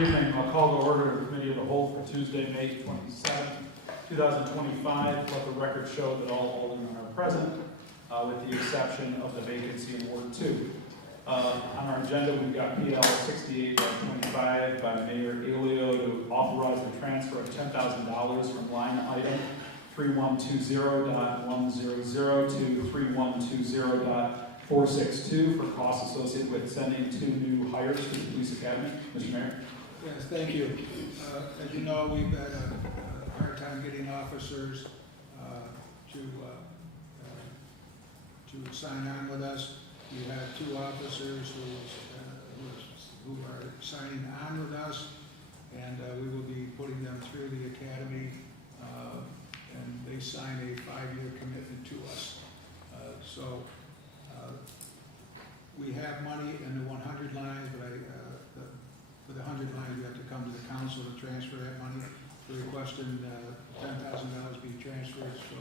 Good evening. I'll call to order the committee of the whole for Tuesday, May 27th, 2025. Let the record show that all aldermen are present, with the exception of the vacancy in Ward 2. On our agenda, we've got PL 68-25 by Mayor Olean to authorize the transfer of $10,000 from line item 3120.100 to 3120.462 for costs associated with sending 2 new hires to the police academy. Mr. Mayor. Yes, thank you. As you know, we've had a hard time getting officers to sign on with us. We have 2 officers who are signing on with us, and we will be putting them through the academy, and they sign a 5-year commitment to us. We have money in the 100 lines, but for the 100 lines, we have to come to the council to transfer that money. We're requesting $10,000 be transferred, so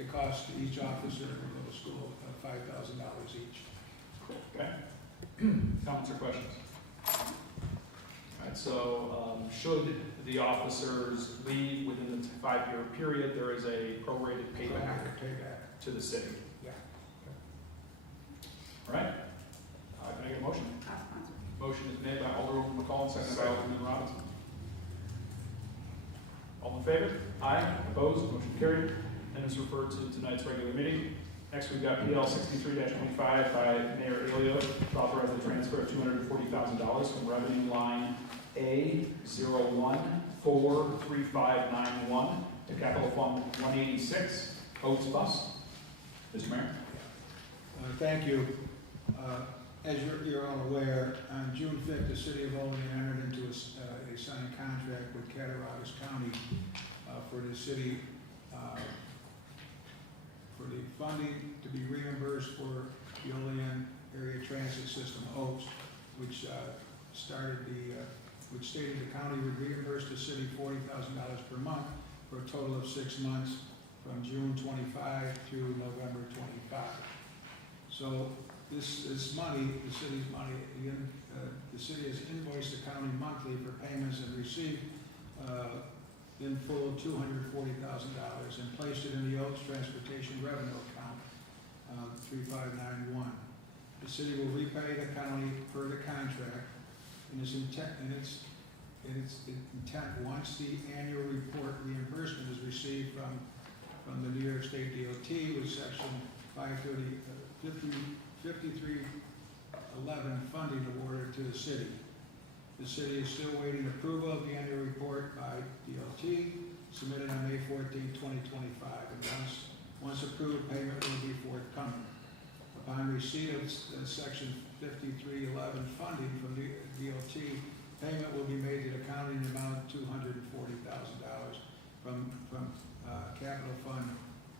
it costs each officer in the middle school $5,000 each. Okay. Comments or questions? All right, so should the officers leave within the 5-year period, there is a prorated payback to the city. Yeah. All right. Can I get a motion? Motion is made by Alderman McCall, seconded by Alderman Robinson. All in favor? Aye. Opposed? Motion carried. And is referred to tonight's regular meeting. Next, we've got PL 63-25 by Mayor Olean to authorize the transfer of $240,000 from revenue line A01-43591 to Capital Fund 186, Oats Bus. Mr. Mayor. Thank you. As you're all aware, on June 5th, the city of Olean entered into a signed contract with Cattaraugus County for the city for the funding to be reimbursed for the Olean Area Transit System, OATS, which which stated the county would reimburse the city $40,000 per month for a total of 6 months from June 25 through November 25. So this money, the city's money, the city has invoiced the county monthly for payments and received in full $240,000 and placed it in the Oaks Transportation Revenue Account 3591. The city will repay the county per the contract, and its intent once the annual report reimbursement is received from the New York State DOT with Section 5311 funding awarded to the city. The city is still waiting approval of the annual report by DOT, submitted on May 14, 2025, and once approved, payment will be forthcoming. Upon receipt of Section 5311 funding from the DOT, payment will be made to the county in the amount of $240,000 from Capital Fund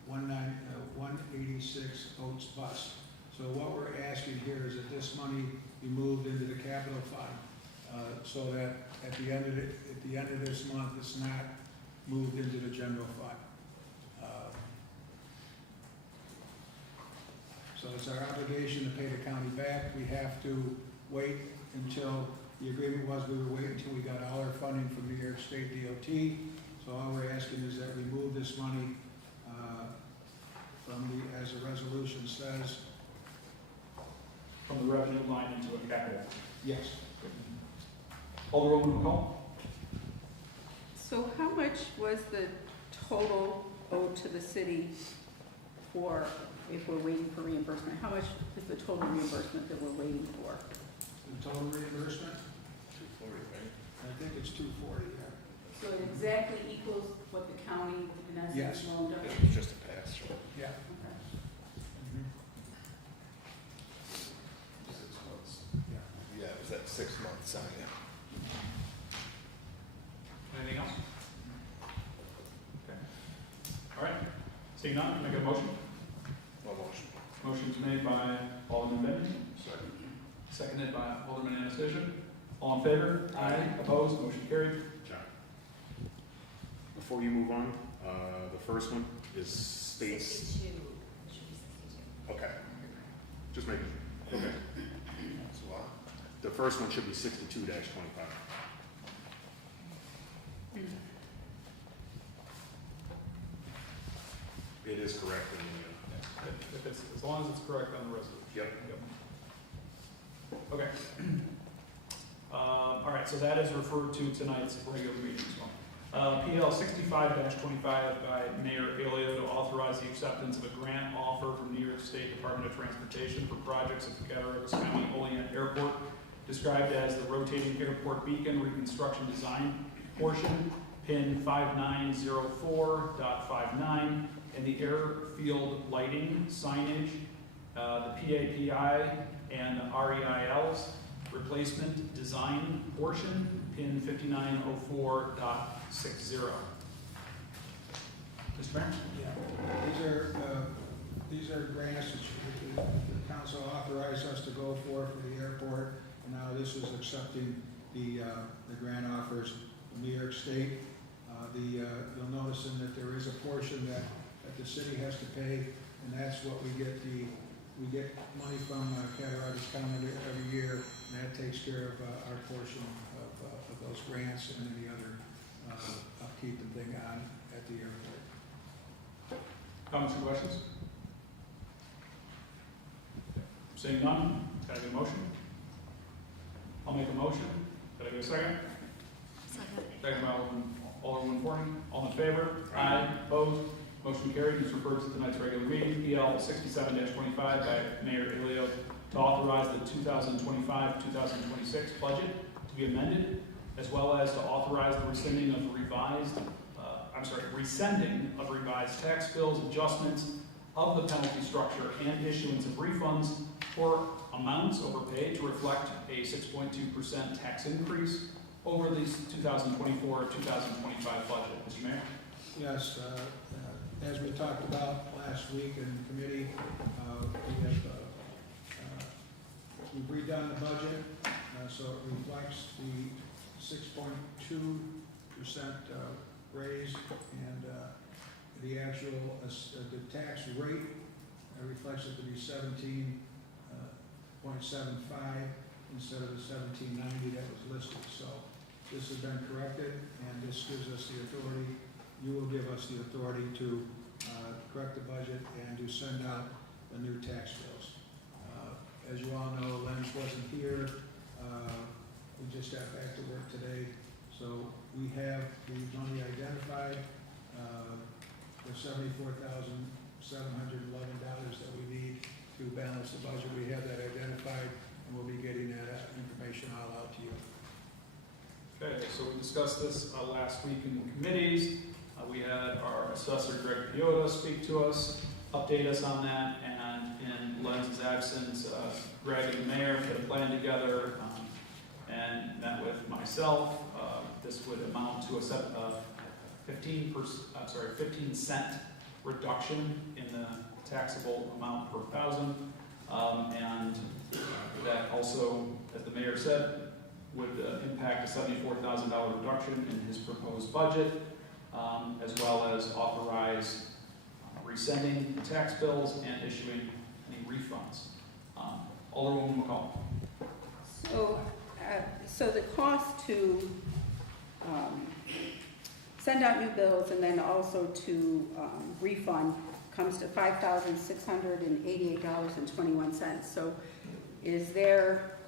186 Oats Bus. So what we're asking here is that this money be moved into the capital fund, so that at the end of this month, it's not moved into the general fund. So it's our obligation to pay the county back. We have to wait until the agreement was we were waiting until we got all our funding from New York State DOT. So all we're asking is that we move this money as the resolution says, From the revenue line into a capital. yes. Alderman McCall. So how much was the total owed to the city for, if we're waiting for reimbursement? How much is the total reimbursement that we're waiting for? The total reimbursement? 240, right? I think it's 240, yeah. So it exactly equals what the county in essence Yes. loaned us? It's just a pass. Yeah. Okay. Mhm. 6 months. Yeah. Yeah, it was that 6 months on it. Anything else? Okay. All right. Seeing none, can I get a motion? One motion. Motion's made by Alderman Benton, Second. seconded by Alderman Anastasia. All in favor? Aye. Opposed? Motion carried. John, before you move on, the first one is states. 62. It should be 62. Okay. Just making sure. Okay. That's a lot. The first one should be 62-25. It is correct in If it's, as long as it's correct on the resolution. Yep. Okay. All right, so that is referred to tonight's regular meeting as well. PL 65-25 by Mayor Olean to authorize the acceptance of a grant offer from New York State Department of Transportation for projects at the Cattaraugus County Olean Airport, described as the rotating airport beacon reconstruction design portion, pin 5904.59, and the airfield lighting signage, the PAPI and REILs replacement design portion, pin 5904.60. Mr. Mayor? Yeah, these are grants that the council authorized us to go for the airport, and now this is accepting the grant offers from New York State. You'll notice in that there is a portion that the city has to pay, and that's what we get money from Cattaraugus County every year, and that takes care of our portion of those grants and any other upkeep and thing on at the airport. Comments or questions? Seeing none, can I get a motion? I'll make a motion. Can I get a second? Second. Second by Alderman Forney. All in favor? Aye. Opposed? Motion carried. Is referred to tonight's regular meeting. PL 67-25 by Mayor Ilio to authorize the 2025-2026 budget to be amended, as well as to authorize the rescinding of revised tax bills, adjustments of the penalty structure, and issuance of refunds for amounts overpaid to reflect a 6.2% tax increase over the 2024-2025 budget. Mr. Mayor? Yes, as we talked about last week in committee, we've redone the budget, so it reflects the 6.2% raise, and the actual, the tax rate reflects it to be 17.75 instead of the 17.90 that was listed. So this has been corrected, and this gives us the authority, you will give us the authority to correct the budget and to send out the new tax bills. As you all know, Lenz wasn't here. We just got back to work today. So we have the money identified, the $74,711 that we need to balance the budget. We have that identified, and we'll be getting that information all out to you. Okay, so we discussed this last week in the committees. We had our assessor, Greg Piota, speak to us, update us on that, and in Lenz's absence, Greg and the mayor put a plan together and met with myself. This would amount to a 15 cent reduction in the taxable amount per thousand, and that also, as the mayor said, would impact a $74,000 reduction in his proposed budget, as well as authorize resending the tax bills and issuing any refunds. Alderwoman McCall. So the cost to send out new bills and then also to refund comes to $5,688.21. So is there,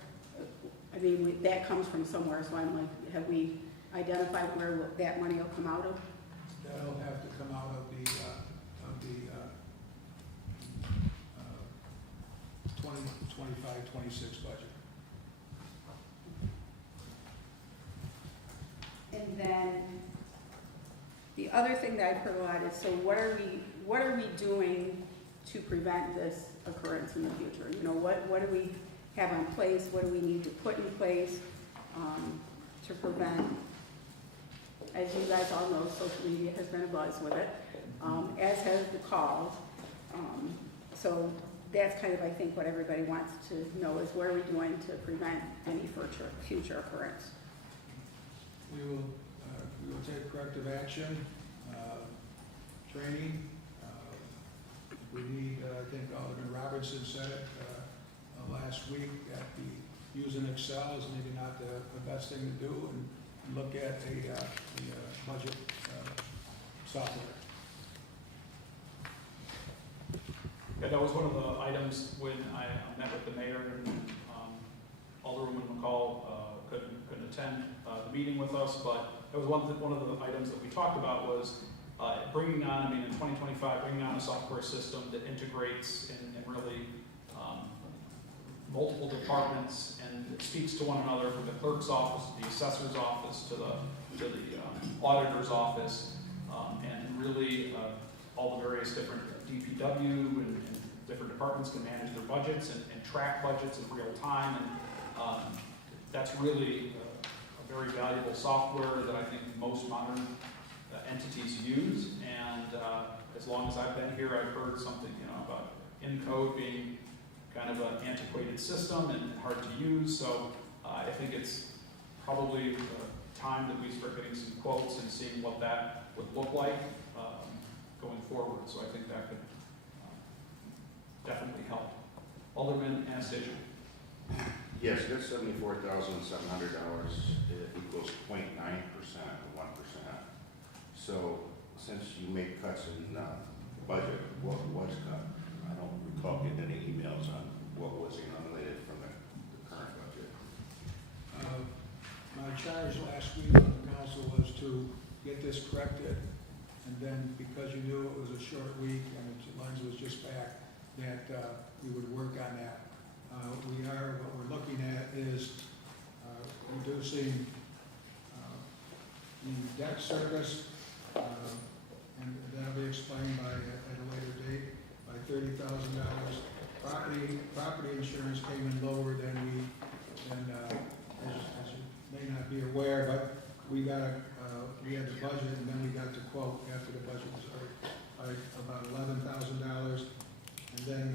that comes from somewhere, so I'm like, have we identified where that money will come out of? That'll have to come out of the 25-26 budget. And then the other thing that I've heard a lot is, so what are we doing to prevent this occurrence in the future? You know, what do we have in place? What do we need to put in place to prevent? As you guys all know, social media has been a buzz with it, as has the calls. So that's kind of, I think, what everybody wants to know is what are we doing to prevent any future occurrence? We will take corrective action, training. We need, I think Alderman Robertson said it last week, that using Excel is maybe not the best thing to do, and look at the budget software. Yeah, that was one of the items when I met with the mayor and Alderwoman McCall couldn't attend the meeting with us, but that was one of the items that we talked about was bringing on, I mean, in 2025, bringing on a software system that integrates and really multiple departments and speaks to one another, from the clerk's office, to the assessor's office, to the auditor's office, and really all the various different DPW and different departments can manage their budgets and track budgets in real time, and that's really a very valuable software that I think most modern entities use. And as long as I've been here, I've heard something, about Encode being kind of an antiquated system and hard to use. So I think it's probably time that we start getting some quotes and seeing what that would look like going forward. So I think that could definitely help. Alderman Anastasia. Yes, that's $74,700. It equals 0.9% or 1%. So since you make cuts in the budget, what was cut? I don't recall getting any emails on what was eliminated from the current budget. My charge last week on the council was to get this corrected, and then because you knew it was a short week and Lindsay was just back, that we would work on that. What we're looking at is reducing the debt service, and that'll be explained at a later date, by $30,000. Property insurance came in lower than as you may not be aware, but we had the budget, and then we got the quote after the budget was already about $11,000, and then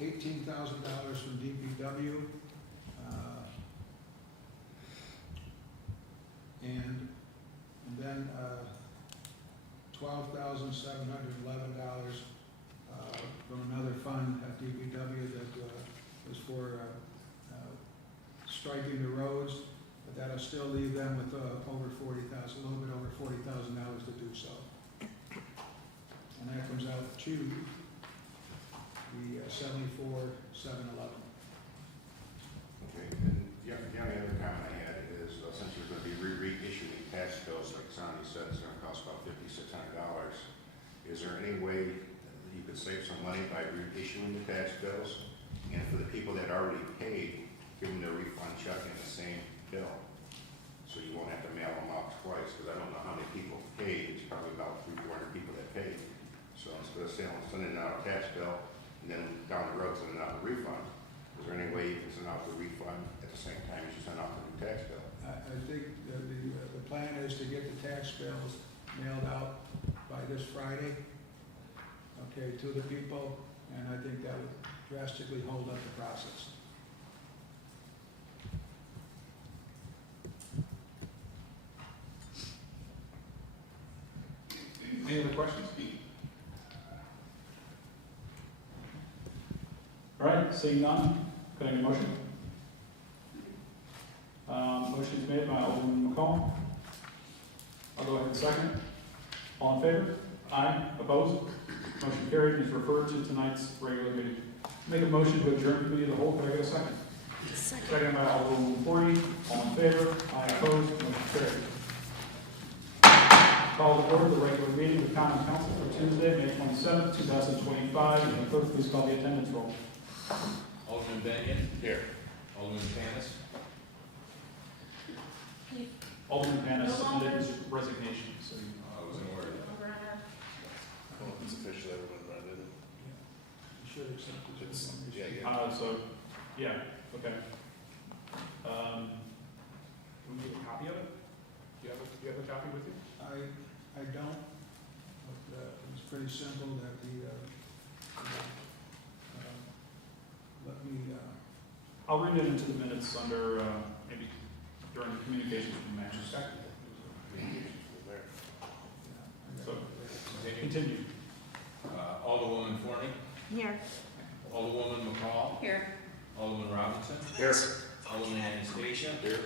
$18,000 from DPW, and then $12,711 from another fund at DPW that was for striking the roads, but that'll still leave them with over $40,000, a little bit over $40,000 to do so. And that comes out to the $74,711. Okay, and the only other comment I had is since you're going to be reissuing tax bills, like Sonny said, it's going to cost about $5,600. Is there any way that you could save some money by reissuing the tax bills? And for the people that already paid, give them their refund check in the same bill, so you won't have to mail them out twice, because I don't know how many people paid. It's probably about 300-400 people that paid. So instead of sending out a tax bill and then down the road sending out a refund, is there any way you can send out the refund at the same time as you send out the new tax bill? I think the plan is to get the tax bills mailed out by this Friday, okay, to the people, and I think that would drastically hold up the process. Any other questions? All right, seeing none, could I get a motion? Motion is made by Alderman McCall. I'll go ahead and second. All in favor? Aye. Opposed? Motion carried and is referred to tonight's regular meeting. Make a motion to adjourn the committee of the whole. Could I get a second? Second by Alderman Forty. All in favor? Aye. Opposed? Motion carried. Call to order the regular meeting of the Common Council for Tuesday, May 27th, 2025. And the clerk, please call the attendance roll. Alderman Benyon. Here. Alderman Panis. Alderman Panis submitted his resignation, so I was in order. Well, it's official, everyone read it. You should accept this. It's, yeah. so, yeah, okay. Do we need a copy of it? Do you have a copy with you? I don't, but it's pretty simple that let me, I'll read it into the minutes under, maybe during the communications with the manager. So, continue. Alderwoman Forney. Here. Alderwoman McCall. Here. Alderman Robinson. Here. Alderman Anastasia. Here.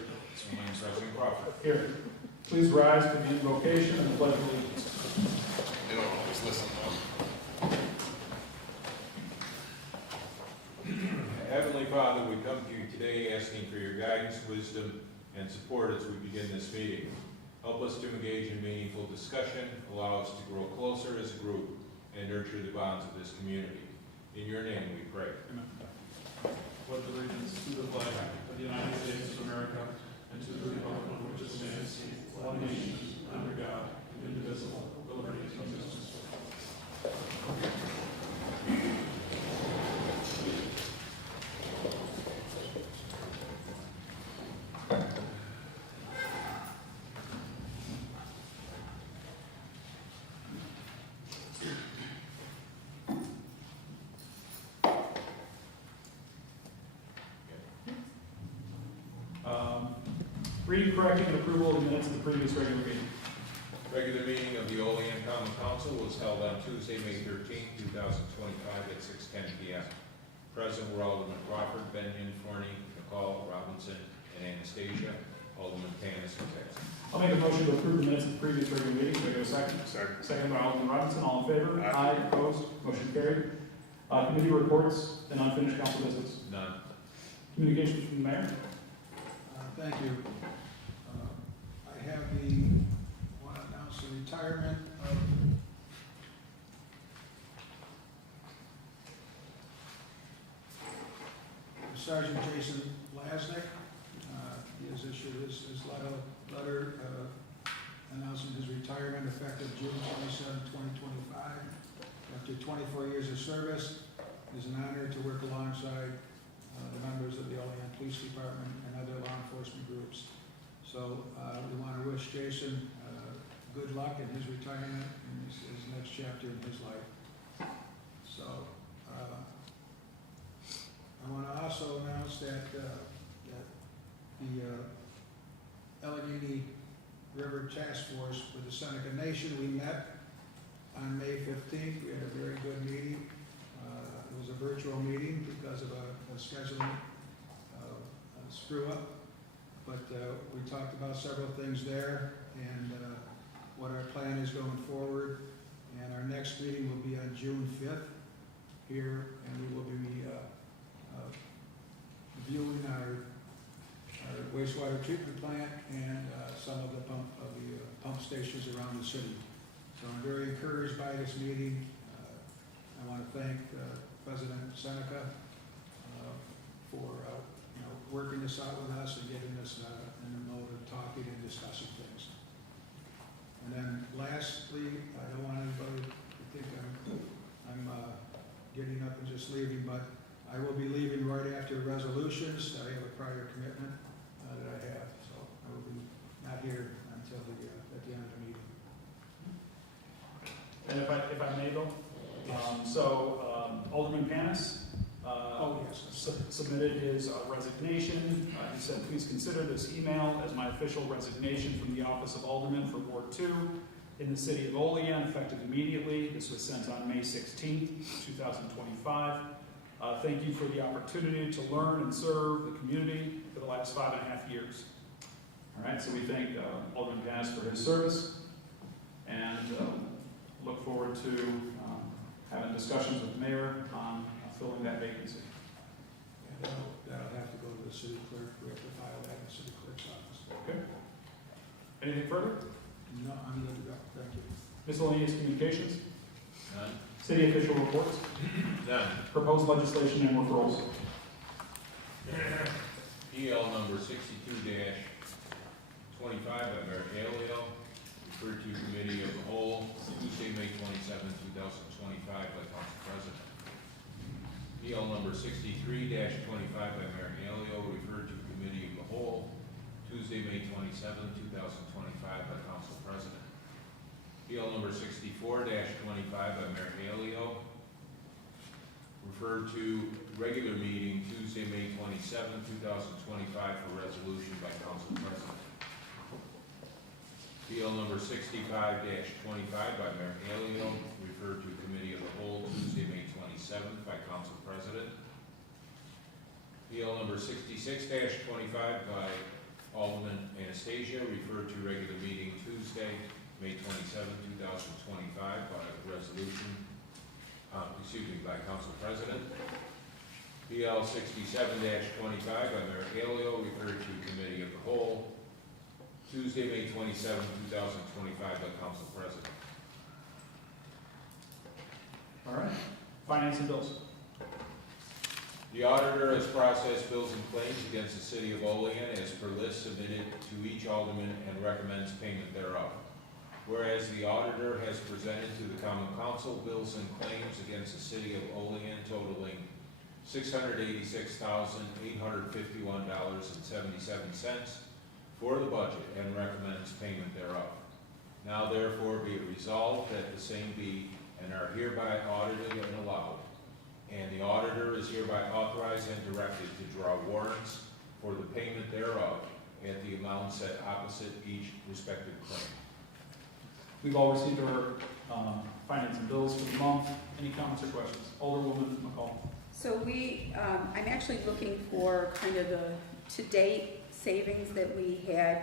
And President Crawford. Here. Please rise for the invocation and the pledge of allegiance. They don't always listen though. Heavenly Father, we come to you today asking for your guidance, wisdom, and support as we begin this meeting. Help us to engage in meaningful discussion, allow us to grow closer as a group, and nurture the bonds of this community. In your name we pray. Amen. Pledge allegiance to the flag of the United States of America and to the republic for which it stands, one nation, under God, indivisible, with liberty and justice for all. Reading, correcting, and approval of the minutes of the previous regular meeting. Regular meeting of the Olean Common Council was held on Tuesday, May 13, 2025 at 6:10 p.m. Present were Alderman Crawford, Benyon, Forney, McCall, Robinson, and Anastasia. Alderman Panis was absent. I'll make a motion to approve the minutes of the previous regular meeting. Do I get a second? Second. Second by Alderman Robinson. All in favor? Aye. Opposed? Motion carried. Committee reports and unfinished council business. None. Communications from the mayor. Thank you. I have want to announce the retirement of Sergeant Jason Lasnik. He has issued his letter announcing his retirement effective June 27, 2025. After 24 years of service, it is an honor to work alongside the members of the Olean Police Department and other law enforcement groups. So we want to wish Jason good luck in his retirement and his next chapter in his life. So I want to also announce that the Allegheny River Task Force for the Seneca Nation, we met on May 15th. We had a very good meeting. It was a virtual meeting because of a scheduling screw-up. But we talked about several things there and what our plan is going forward. And our next meeting will be on June 5th here, and we will be viewing our wastewater treatment plant and some of the pump stations around the city. So I'm very encouraged by this meeting. I want to thank President Seneca for working this out with us and getting us in the mode of talking and discussing things. And then lastly, I don't want anybody to think I'm getting up and just leaving, but I will be leaving right after resolutions. I have a prior commitment that I have, so I will be not here until at the end of the meeting. And if I may, Bill, Alderman Panis submitted his resignation. He said, please consider this email as my official resignation from the office of Alderman for Ward 2 in the city of Olean, effective immediately. This was sent on May 16th, 2025. Thank you for the opportunity to learn and serve the community for the last 5.5 years. All right, so we thank Alderman Panis for his service and look forward to having discussions with the mayor on filling that vacancy. And that'll have to go to the city clerk. We have to file that in the city clerk's office. Okay. Anything further? No, I'm good to go. Thank you. Miscellaneous communications? None. City official reports? None. Proposed legislation and referrals? EL number 62-25 by Mayor Alio, referred to Committee of the Whole, Tuesday, May 27, 2025 by Council President. EL number 63-25 by Mayor Alio, referred to Committee of the Whole, Tuesday, May 27, 2025 by Council President. EL number 64-25 by Mayor Alio, referred to regular meeting Tuesday, May 27, 2025 for resolution by Council President. PL number 65-25 by Mayor Alio, referred to Committee of the Whole Tuesday, May 27th by Council President. PL number 66-25 by Alderman Anastasia, referred to regular meeting Tuesday, May 27, 2025, by resolution, by Council President. PL 67-25 by Mayor Halio, referred to Committee of the Whole, Tuesday, May 27, 2025, by Council President. All right. Finance and bills. The auditor has processed bills and claims against the city of Olean as per list submitted to each alderman and recommends payment thereof. Whereas the auditor has presented to the common council bills and claims against the city of Olean totaling $686,851.77 for the budget and recommends payment thereof. Now therefore be it resolved that the same be and are hereby audited and allowed, and the auditor is hereby authorized and directed to draw warrants for the payment thereof at the amount set opposite each respective claim. We've all received our finance and bills for the month. Any comments or questions? Alderwoman McCall. So I'm actually looking for kind of the to-date savings that we had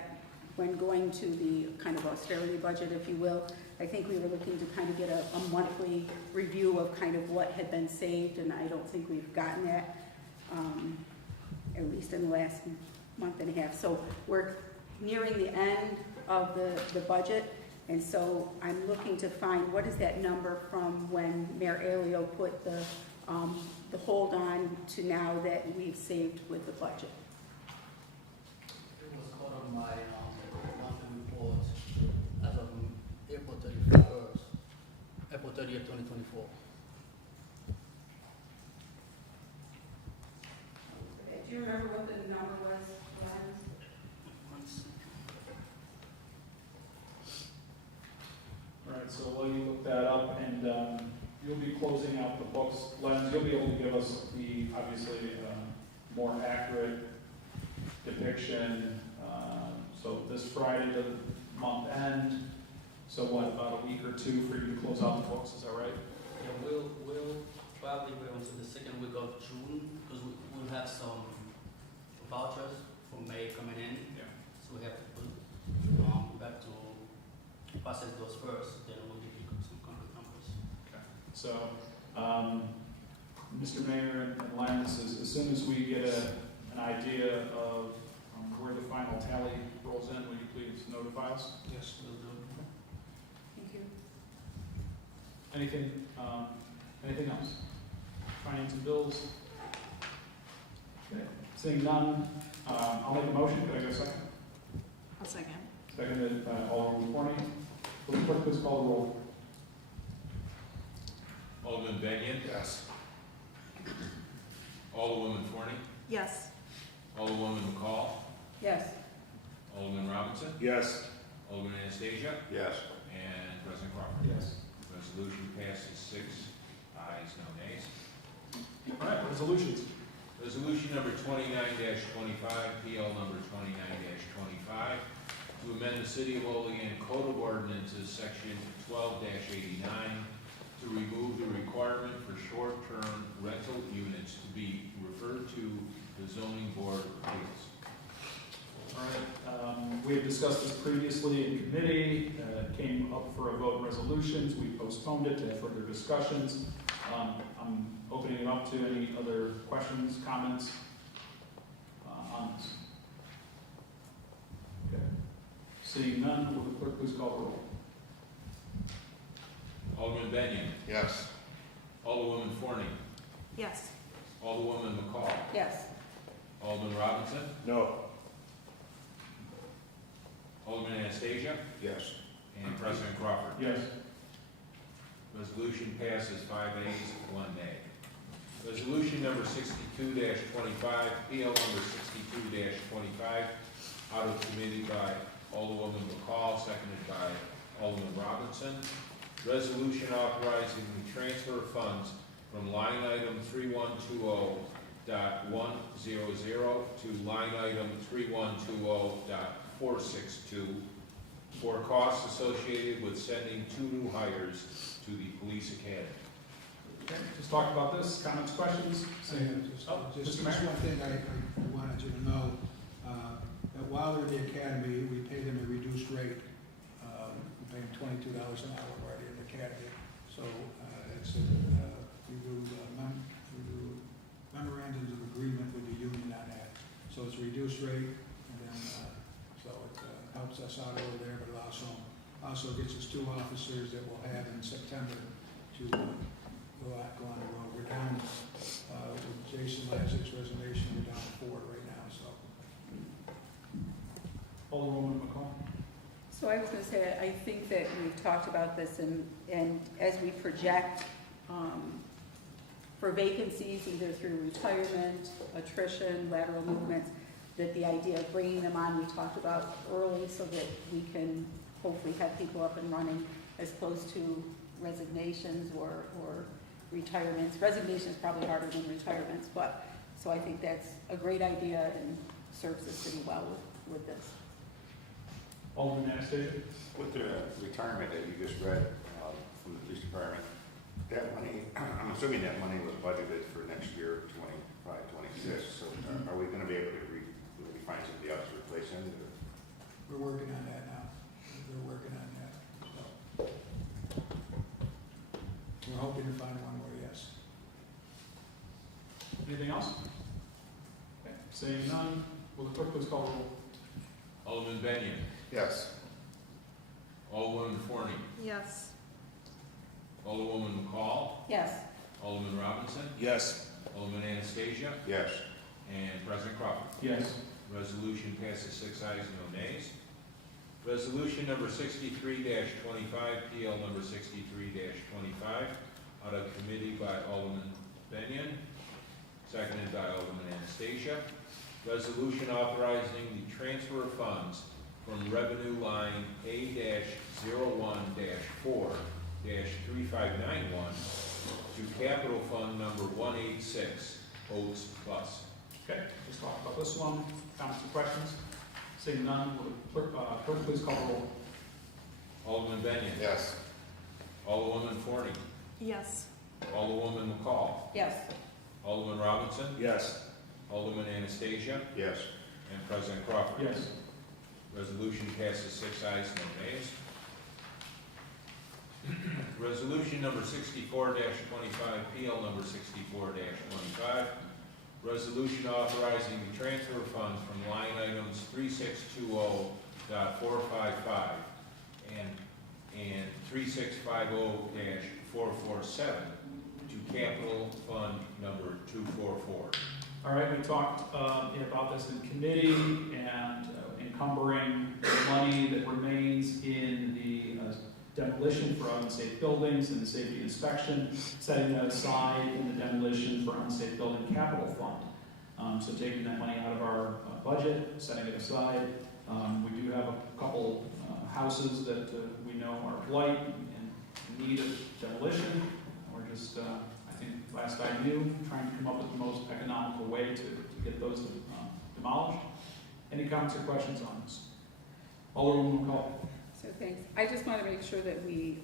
when going to the kind of austerity budget, if you will. I think we were looking to kind of get a monthly review of kind of what had been saved, and I don't think we've gotten that, at least in the last month and a half. So we're nearing the end of the budget, and so I'm looking to find what is that number from when Mayor Alio put the hold on to now that we've saved with the budget. It was part of my monthly report as of April 30th, 2024. Do you remember what the number was, Glenn? All right, so while you look that up, and you'll be closing out the books, Len, you'll be able to give us the, obviously, more accurate depiction. So this Friday, the month end, so what, about a week or two for you to close out the books, is that right? Yeah, we'll probably wait until the second week of June because we'll have some vouchers for May coming in. Yeah. So we have to put, we have to process those first, then we'll give you some concrete numbers. So, Mr. Mayor and Lance, as soon as we get an idea of where the final tally rolls in, will you please notify us? Yes. We'll do. Thank you. Anything else? Finance and bills? Okay, seeing none, I'll make a motion, could I get a second? I'll second. Seconded by Alderman Forney. Will the clerk please call the roll? Alderman Benyon. Yes. Alderwoman Forney. Yes. Alderwoman McCall. Yes. Alderman Robinson. Yes. Alderman Anastasia. Yes. And President Crawford. Yes. Resolution passes 6 ayes, no nays. All right, resolutions. Resolution number 29-25, PL number 29-25, to amend the City of Olean Code of Ordinances, Section 12-89, to remove the requirement for short-term rental units to be referred to the Zoning Board of Appeals. All right, we had discussed this previously in committee. It came up for a vote in resolutions. We postponed it to have further discussions. I'm opening it up to any other questions, comments on this. Okay. Seeing none, will the clerk please call the roll? Alderman Benyon. Yes. Alderwoman Forney. Yes. Alderwoman McCall. Yes. Alderman Robinson. No. Alderman Anastasia. Yes. And President Crawford. Yes. Resolution passes 5 ayes, 1 nay. Resolution number 62-25, PL number 62-25, out of committee by Alderwoman McCall, seconded by Alderman Robinson. Resolution authorizing the transfer of funds from line item 3120.100 to line item 3120.462 for costs associated with sending 2 new hires to the police academy. Okay, just talked about this, comments, questions? Just Oh, just Mr. Mayor? one thing I wanted you to know, that while they're in the academy, we pay them a reduced rate. We pay them $22 an hour while they're in the academy. So we do memorandums of agreement with the union on that. So it's a reduced rate, and then, so it helps us out over there, but it also gets us 2 officers that we'll have in September to go on the road. We're down, with Jason Lazar's resignation, we're down to 4 right now, so. Alderwoman McCall? So I was gonna say, I think that we've talked about this and as we project, for vacancies, either through retirement, attrition, lateral movements, that the idea of bringing them on, we talked about early so that we can hopefully have people up and running as opposed to resignations or retirements. Resignation is probably harder than retirements, but, so I think that's a great idea and serves the city well with this. Alderman Anastasia? With the retirement that you just read from the police department, that money, I'm assuming that money was budgeted for next year, 25, 26. So are we going to be able to will we find somebody else to replace him? Or? We're working on that now. We're working on that, so. We're hoping to find one more, yes. Anything else? Okay, seeing none, will the clerk please call the roll? Alderman Benyon. Yes. Alderwoman Forney. Yes. Alderwoman McCall. Yes. Alderman Robinson. Yes. Alderman Anastasia. Yes. And President Crawford. Yes. Resolution passes 6 ayes, no nays. Resolution number 63-25, PL number 63-25, out of committee by Alderman Benyon, seconded by Alderman Anastasia. Resolution authorizing the transfer of funds from revenue line A-01-4-3591 to capital fund number 186, Oaks Bus. Okay, just talked about this one, comments or questions? Seeing none, will the clerk please call the roll? Alderman Benyon. Yes. Alderwoman Forney. Yes. Alderwoman McCall. Yes. Alderman Robinson. Yes. Alderman Anastasia. Yes. And President Crawford. Yes. Resolution passes 6 ayes, no nays. Resolution number 64-25, PL number 64-25. Resolution authorizing the transfer of funds from line items 3620.455 and 3650-447 to capital fund number 244. All right, we talked about this in committee and encumbering the money that remains in the demolition for unsafe buildings and the safety inspection, setting that aside in the demolition for unsafe building capital fund. So taking that money out of our budget, setting it aside. We do have a couple houses that we know are blight and in need of demolition. We're just, I think last I knew, trying to come up with the most economical way to get those demolished. Any comments or questions on this? Alderwoman McCall. So thanks. I just want to make sure that we,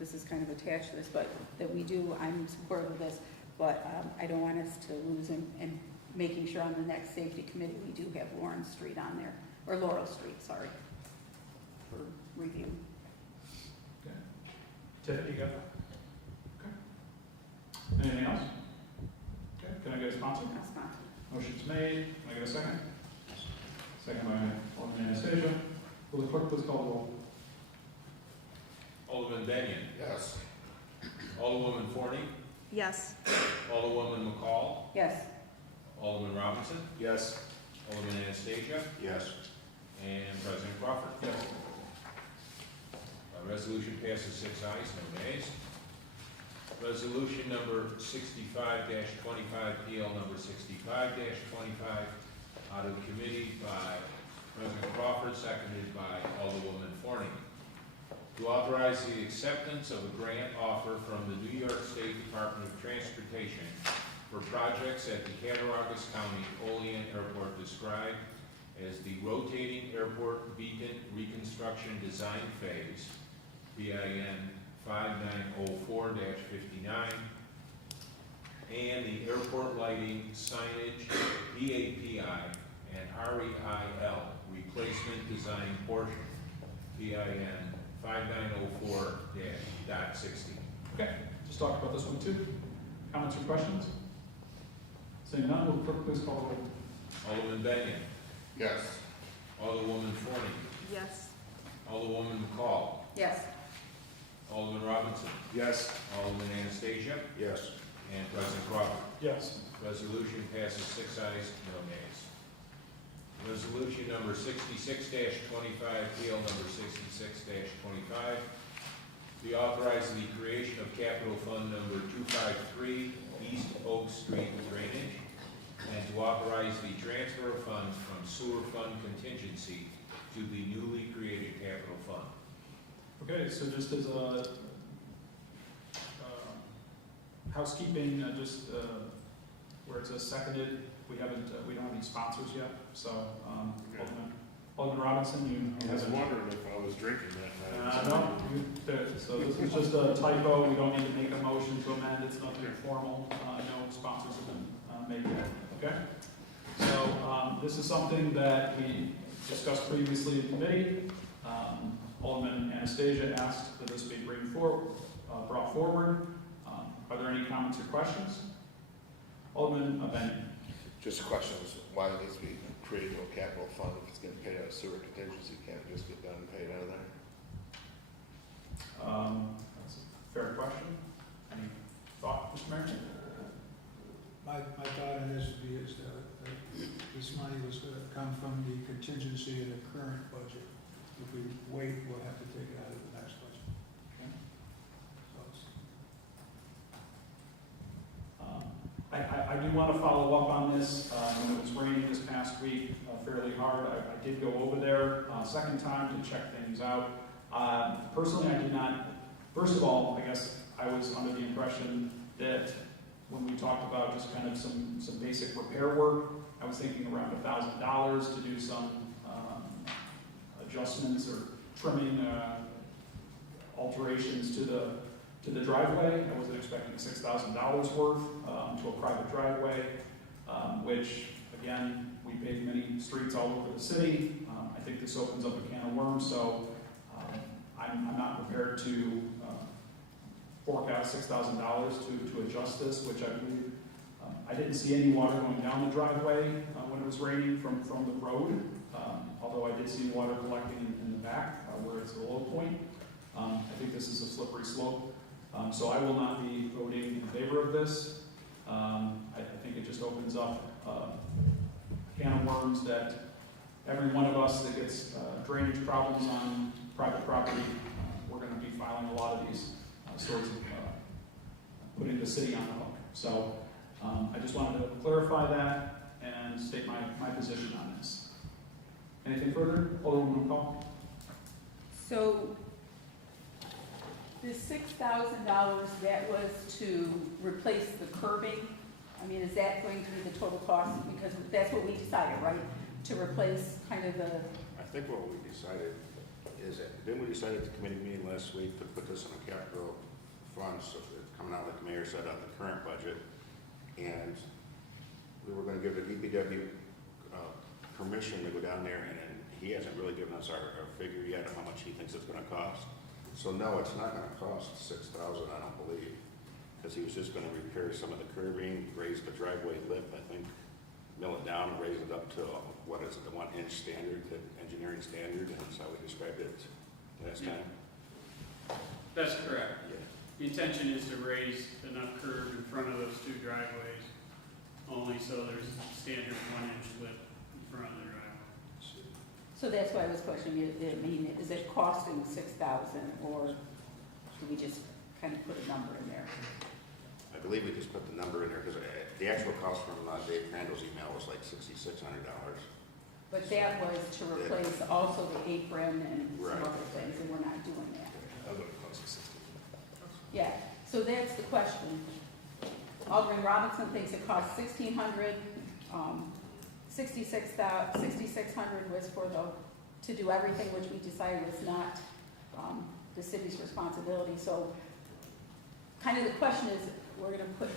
this is kind of attached to this, but that we do, I'm supportive of this, but I don't want us to lose and making sure on the next safety committee, we do have Laurel Street on there, or Laurel Street, sorry, for review. Okay. Ted, you got that? Okay. Anything else? Okay, can I get a sponsor? I'll sponsor. Motion's made. Can I get a second? Second by Alderman Anastasia. Will the clerk please call the roll? Alderman Benyon. Yes. Alderwoman Forney. Yes. Alderwoman McCall. Yes. Alderman Robinson. Yes. Alderman Anastasia. Yes. And President Crawford. Yes. Resolution passes 6 ayes, no nays. Resolution number 65-25, PL number 65-25, out of committee by President Crawford, seconded by Alderwoman Forney. To authorize the acceptance of a grant offer from the New York State Department of Transportation for projects at the Cattaraugus County Olean Airport described as the Rotating Airport Beacon Reconstruction Design Phase, BIN 5904-59, and the airport lighting signage, DAPI and REIL replacement design portion, PIN 5904-.60. Okay, just talked about this one too. Comments or questions? Seeing none, will the clerk please call the roll? Alderman Benyon. Yes. Alderwoman Forney. Yes. Alderwoman McCall. Yes. Alderman Robinson. Yes. Alderman Anastasia. Yes. And President Crawford. Yes. Resolution passes 6 ayes, no nays. Resolution number 66-25, PL number 66-25, be authorized the creation of capital fund number 253, East Oak Street drainage, and to authorize the transfer of funds from sewer fund contingency to the newly created capital fund. Okay, so just as a housekeeping, where it says seconded, we don't have any sponsors yet, so, Alderman Robinson, you I was have wondering if I was drinking that night. No, so this is just a typo, we don't need to make a motion to amend, it's nothing formal, no sponsors have been made yet, okay? So, this is something that we discussed previously in committee. Alderman Anastasia asked that this be brought forward. Are there any comments or questions? Alderman Benyon. Just a question, is why it needs to be created a capital fund if it's getting paid out of sewer contingency, can't it just get done and paid out of there? That's a fair question. Any thought, Mr. Mayor? My thought on this would be is that this money was going to come from the contingency in the current budget. If we wait, we'll have to take it out of the next budget. Okay. So it's- I do want to follow up on this. When it was raining this past week fairly hard, I did go over there second time to check things out. Personally, I did not, first of all, I guess I was under the impression that when we talked about just kind of some basic repair work, I was thinking around $1,000 to do some adjustments or trimming alterations to the driveway. I wasn't expecting $6,000 worth to a private driveway, which, again, we pave many streets all over the city. I think this opens up a can of worms, so I'm not prepared to forecast $6,000 to adjust this, which I believe, I didn't see any water going down the driveway when it was raining from the road, although I did see water collecting in the back where it's a low point. I think this is a slippery slope. So I will not be voting in favor of this. I think it just opens up a can of worms that every one of us that gets drainage problems on private property, we're going to be filing a lot of these sorts of putting the city on the hook. So I just wanted to clarify that and state my position on this. Anything further? Alderwoman McCall? So the $6,000, that was to replace the curbing? I mean, is that going to be the total cost? Because that's what we decided, right? To replace kind of the, I think what we decided is that, didn't we decide at the committee meeting last week to put this in a capital fund, so it's coming out, like the mayor said, out of the current budget, and we were gonna give the DPW permission to go down there, and he hasn't really given us our figure yet of how much he thinks it's gonna cost. So no, it's not gonna cost $6,000, I don't believe, because he was just gonna repair some of the curbing, raise the driveway lip, I think, mill it down and raise it up to, what is it, the 1 inch standard, the engineering standard, and that's how we described it last time. That's correct. Yeah. The intention is to raise enough curb in front of those two driveways, only so there's a standard 1 inch lip in front of the driveway. so that's why I was questioning, I mean, is it costing $6,000 or should we just kind of put a number in there? I believe we just put the number in there, because the actual cost from Dave Crandall's email was like $6,600. But that was to replace also the apron and some Right. other things, and we're not doing that. That would have cost us Yeah, so that's the question. Alderman Robinson thinks it costs $1,600. 6,600 was for to do everything, which we decided was not the city's responsibility. So kind of the question is, we're gonna put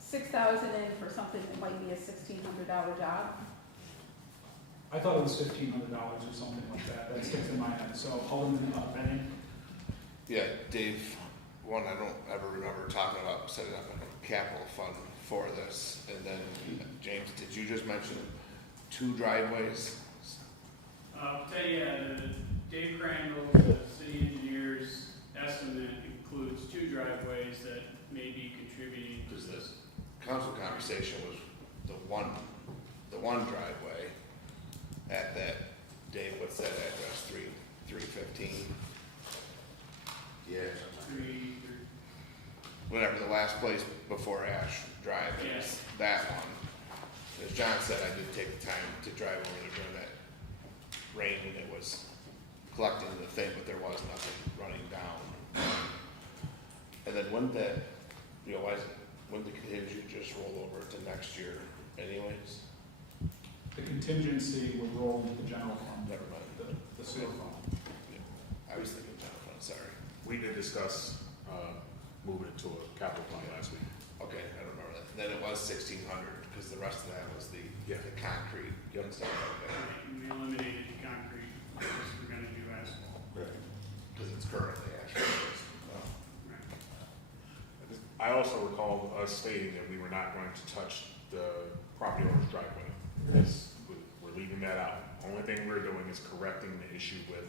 6,000 in for something that might be a $1,600 job? I thought it was $1,500 or something like that. That sticks in my head. So Alderman Benny? Yeah, Dave, one, I don't ever remember talking about setting up a capital fund for this. And then, James, did you just mention 2 driveways? I'll tell you, Dave Crandall, the city engineer's estimate includes 2 driveways that may be contributing to this. Council conversation was the one driveway at that, Dave, what's that address, 315? Yeah. Whatever, the last place before Ash Drive is, Yes. that one. As John said, I did take the time to drive over there during that rain, and it was collecting the thing, but there was nothing running down. And then wouldn't that, wouldn't the contingency just roll over to next year anyways? The contingency would roll into the general fund, Never mind. the sewer fund. I was thinking general fund, sorry. We did discuss, moving it to a capital fund last week. Okay, I don't remember that. Then it was 1,600, because the rest of that was the concrete and stuff like that. We eliminated the concrete, because we're gonna do asphalt. Because it's currently actually. I also recall us stating that we were not going to touch the property owner's driveway. We're leaving that out. Only thing we're doing is correcting the issue with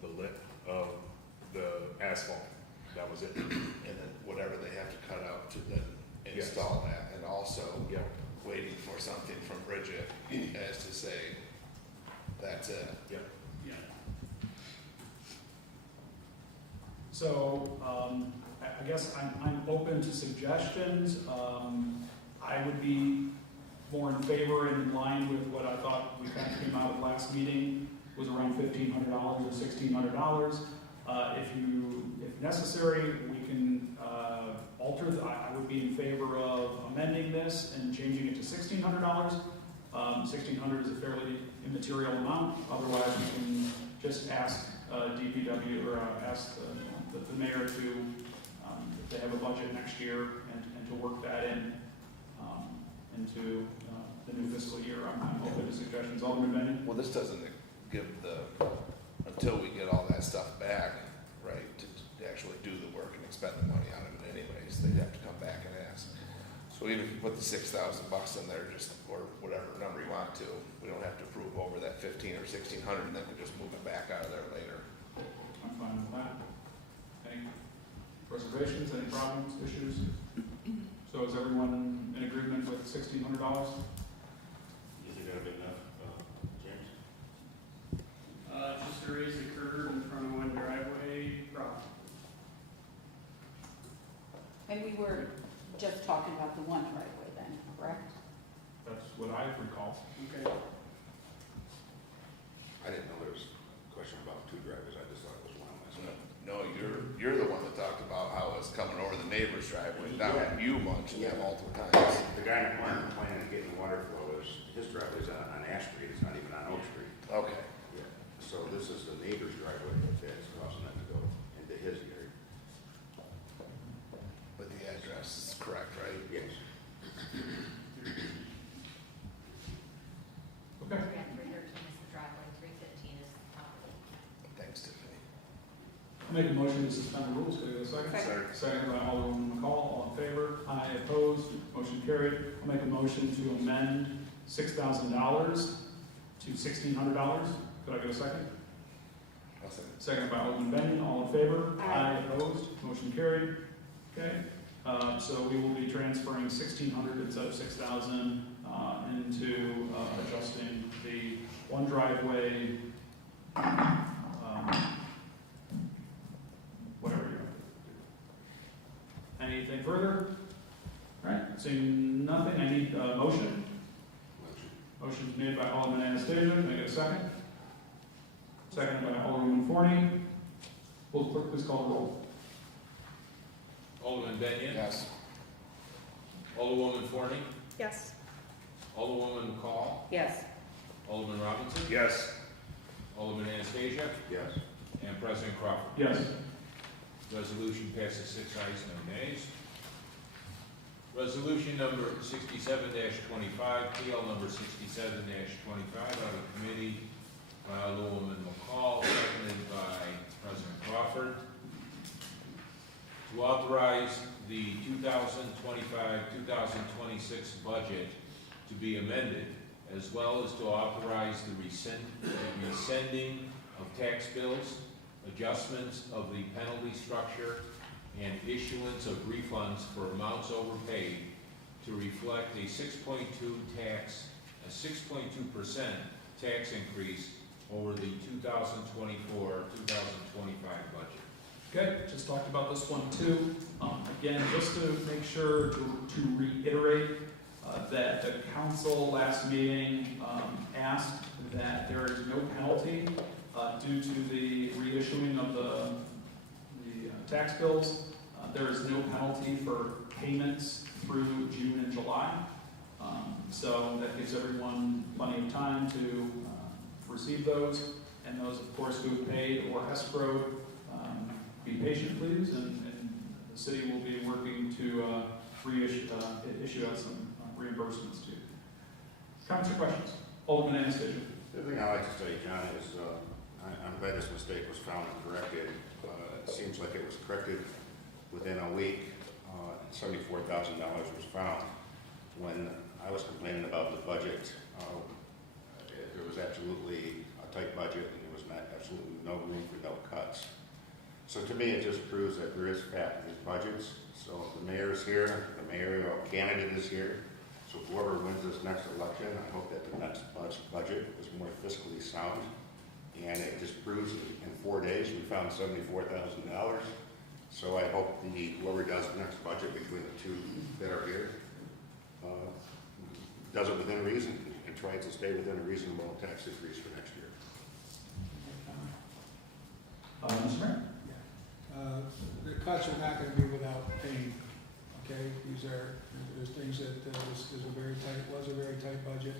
the lip of the asphalt. That was it. And then whatever they have to cut out to then install that, and also waiting for something from Bridget as to say, that's it. Yeah. So, I guess I'm open to suggestions. I would be more in favor and in line with what I thought we kind of came out of last meeting, was around $1,500 or $1,600. If necessary, we can alter, I would be in favor of amending this and changing it to $1,600. $1,600 is a fairly immaterial amount. Otherwise, we can just ask DPW or ask the mayor to, if they have a budget next year, and to work that in into the new fiscal year. I'm open to suggestions. Alderman Benny? Well, this doesn't give until we get all that stuff back, right, to actually do the work and expend the money out of it anyways, they'd have to come back and ask. So even if you put the $6,000 in there, or whatever number you want to, we don't have to approve over that 1,500 or 1,600, and then we just move it back out of there later. I'm fine with that. Any reservations, any problems, issues? So is everyone in agreement with $1,600? You think that'll be enough, James? Just to raise the curb in front of one driveway, problem. And we were just talking about the one driveway then, correct? That's what I recall. Okay. I didn't know there was a question about 2 drivers, I just thought it was one myself. No, you're the one that talked about how it's coming over the neighbor's driveway down. Yeah. You mentioned that multiple times. The guy in the corner complaining of getting water flow is, his driveway's on Ash Street, it's not even on Oak Street. Okay. Yeah. So this is the neighbor's driveway that's causing that to go into his yard. But the address is correct, right? Yes. Okay. 313 is the driveway, 315 is the property. Thanks, Tiffany. I'll make a motion to suspend the rules. Can I get a second? Second. Second by Alderman McCall. All in favor? Aye. Opposed? Motion carried. I'll make a motion to amend $6,000 to $1,600. Could I get a second? I'll second. Second by Alderman Benyon. All in favor? Aye. Opposed? Motion carried. Okay. So we will be transferring 1,600 instead of 6,000 into adjusting the one driveway, whatever you want. Anything further? All right, seeing nothing, I need a motion. Motion made by Alderman Anastasia. Can I get a second? Second by Alderman Forney. Will the clerk please call the roll? Alderman Benyon? Yes. Alderwoman Forney? Yes. Alderwoman McCall? Yes. Alderman Robinson? Yes. Alderman Anastasia? Yes. And President Crawford. Yes. Resolution passes 6 ayes, no nays. Resolution number 67-25, PL number 67-25, out of committee by Alderwoman McCall, seconded by President Crawford, to authorize the 2025-2026 budget to be amended, as well as to authorize the rescinding of tax bills, adjustments of the penalty structure, and issuance of refunds for amounts overpaid to reflect a 6.2% tax increase over the 2024-2025 budget. Okay, just talked about this one too. Again, just to make sure to reiterate that the council last meeting asked that there is no penalty due to the reissuing of the tax bills. There is no penalty for payments through June and July. So that gives everyone plenty of time to receive those. And those, of course, who have paid or escrowed, be patient, please, and the city will be working to issue out some reimbursements to you. Comments or questions? Alderman Anastasia. The thing I'd like to say, John, is I'm glad this mistake was found and corrected. It seems like it was corrected within a week. $74,000 was found. When I was complaining about the budget, there was absolutely a tight budget, and there was absolutely no room for no cuts. So to me, it just proves that there is fat in these budgets. So the mayor is here, the mayoral candidate is here. So whoever wins this next election, I hope that the next budget is more fiscally sound. And it just proves that in 4 days, we found $74,000. So I hope whoever does the next budget between the two that are here does it within reason and tries to stay within a reasonable tax increase for next year. Mr. Mayor? The cuts are not gonna be without pain, okay? There's things that, was a very tight budget,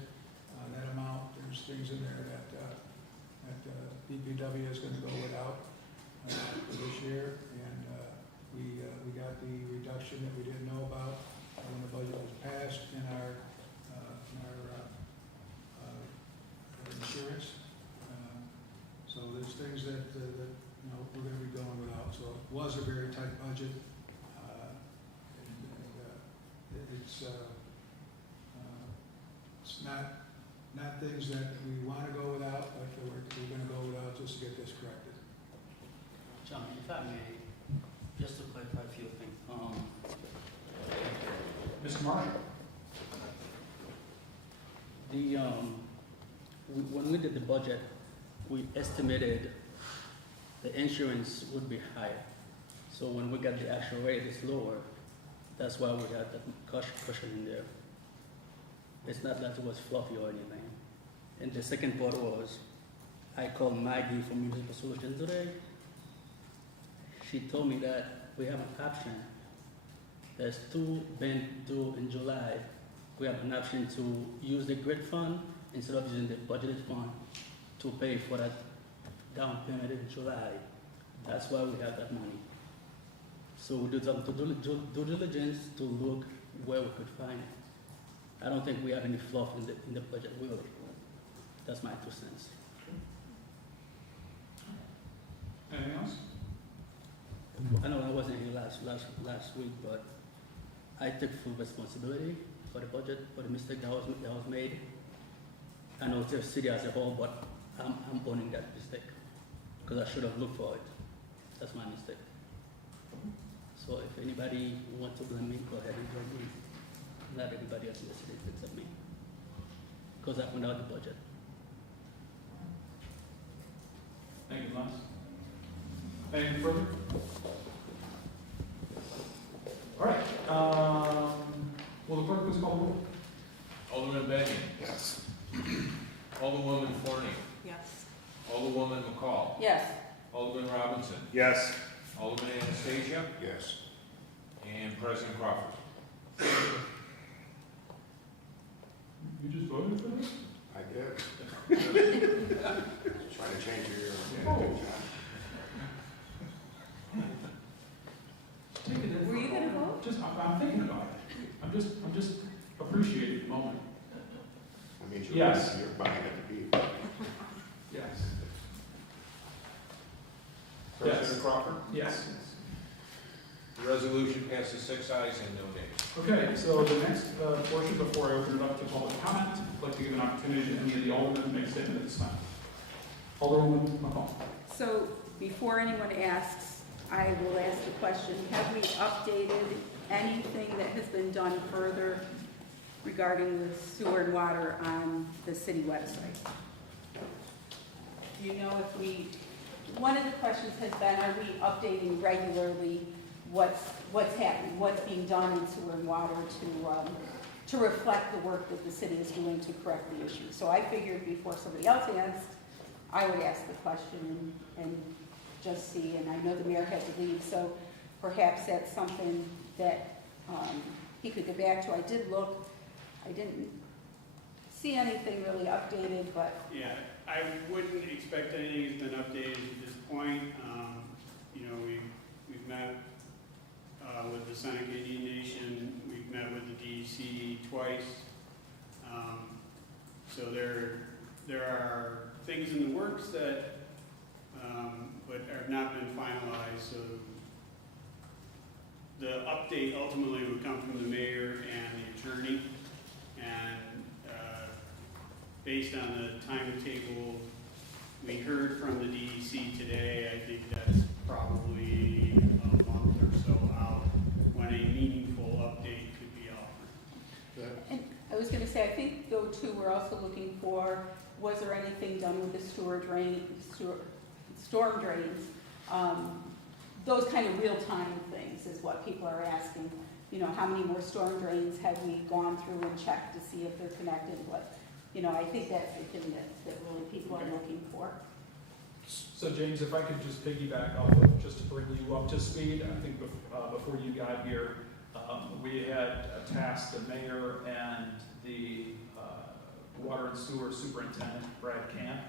that amount, there's things in there that DPW is gonna go without, for this year, and, we got the reduction that we didn't know about when the budget was passed in our insurance. So there's things that we're gonna be going without, so it was a very tight budget. It's not things that we wanna go without, but we're gonna go without just to get this corrected. John, if I may, just to clarify a few things. Mr. Marshall? When we did the budget, we estimated the insurance would be higher. So when we got the actual rate, it's lower. That's why we had that cushion in there. It's not that it was fluffy or anything. And the second part was, I called Maggie from Municipal Solutions today. She told me that we have an option. There's 2 been due in July. We have an option to use the grid fund instead of using the budgeted fund to pay for that down payment in July. That's why we have that money. So we do some due diligence to look where we could find it. I don't think we have any fluff in the budget, really. That's my 2 cents. Anything else? I know I wasn't here last week, but I took full responsibility for the budget, for the mistake that was made. I know it's the city as a whole, but I'm owning that mistake because I should have looked for it. That's my mistake. So if anybody wants to blame me, go ahead and blame me. Not everybody else in the city except me, because I went out the budget. Thank you, Lance. Anything further? All right. Will the clerk please call the roll? Alderman Benyon. Yes. Alderwoman Forney. Yes. Alderwoman McCall. Yes. Alderman Robinson. Yes. Alderman Anastasia. Yes. And President Crawford. You just voted for this? I did. Trying to change your, yeah, good job. I'm thinking about it. I'm just appreciating the moment. I mean, Yes. you're behind the beat. Yes. President Crawford? Yes. The resolution passes 6 ayes and no nays. Okay, so the next portion, before I open it up to public comment, I'd like to give an opportunity to any of the aldermen to make a statement at this time. Alderwoman McCall. So before anyone asks, I will ask the question, have we updated anything that has been done further regarding the sewer and water on the city website? Do you know if we, one of the questions has been, are we updating regularly what's happening, what's being done in sewer and water to reflect the work that the city is doing to correct the issue? So I figured before somebody else asked, I would ask the question and just see, and I know the mayor had to leave, so perhaps that's something that he could get back to. I did look, I didn't see anything really updated, but Yeah, I wouldn't expect anything has been updated at this point. You know, we've met with the Seneca Indian Nation, we've met with the DEC twice. So there are things in the works that, but have not been finalized, so the update ultimately would come from the mayor and the attorney, and based on the timetable we heard from the DEC today, I think that's probably a month or so out when a meaningful update could be offered. and I was gonna say, I think though too, we're also looking for, was there anything done with the storm drains? Those kind of real-time things is what people are asking. You know, how many more storm drains have we gone through and checked to see if they're connected? But, you know, I think that's the thing that really people are looking for. So James, if I could just piggyback off of, just to bring you up to speed, I think before you got here, we had tasked the mayor and the water and sewer superintendent, Brad Camp,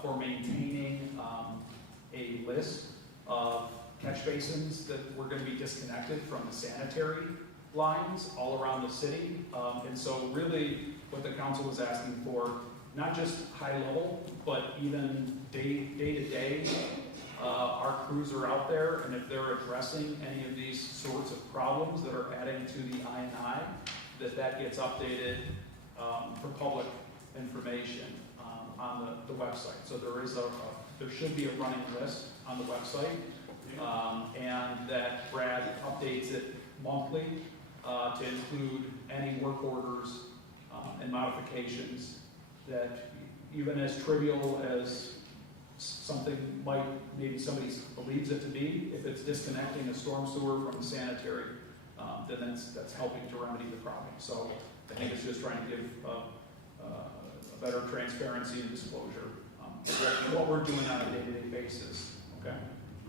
for maintaining a list of catch basins that were going to be disconnected from the sanitary lines all around the city. And so really what the council was asking for, not just high level, but even day to day, our crews are out there, and if they're addressing any of these sorts of problems that are adding to the I&I, that gets updated for public information on the website. So there should be a running list on the website, and that Brad updates it monthly to include any work orders and modifications that, even as trivial as something might, maybe somebody believes it to be, if it's disconnecting a storm sewer from the sanitary, then that's helping to remedy the problem. So I think it's just trying to give a better transparency and disclosure what we're doing on a day-to-day basis. Okay,